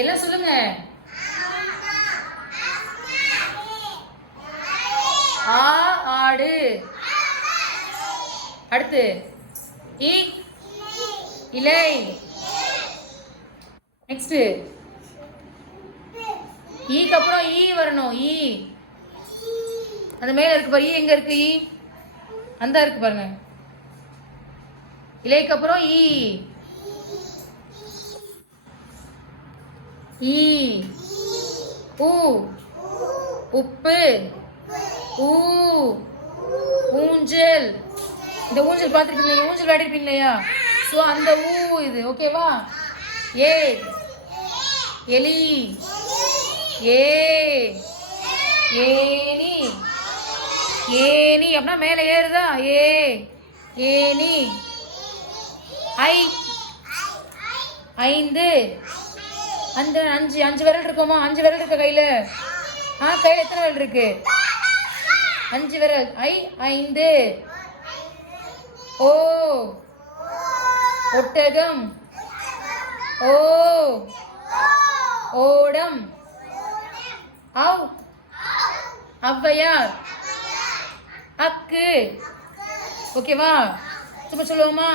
எல்லாம் சொல்லுங்க. ஆ ஆடு. அடுத்து இ இலை. நெக்ஸ்ட் ஈக்கு அப்புறம் ஈ வரணும். ஈ அந்த மேல இருக்கு பாரு. ஈ எங்க இருக்கு? ஈ அந்த இருக்கு பாருங்க. இலைக்கு அப்புறம் ஈ. ஈ ஊ உப்பு. ஊ ஊஞ்சல். இந்த ஊஞ்சல் பார்த்துருப்பீங்க, ஊஞ்சல் விளையாடிருப்பீங்க இல்லையா? ஸோ அந்த ஊ இது. ஓகேவா? ஏ எலி. ஏ ஏனி. ஏனி அப்படின்னா மேலே ஏறுதா? ஏ ஏனி. ஐ ஐந்து. அந்த அஞ்சு அஞ்சு விரல் இருக்குமா? அஞ்சு விரல் இருக்க கையில்? கையில் எத்தனை விரல் இருக்கு? அஞ்சு விரல். ஐ ஐந்து. ஓ ஒட்டகம். ஓ ஓடம். அவ் ஔவையார். அக்கு. ஓகேவா? சும்மா சொல்லுவோமா?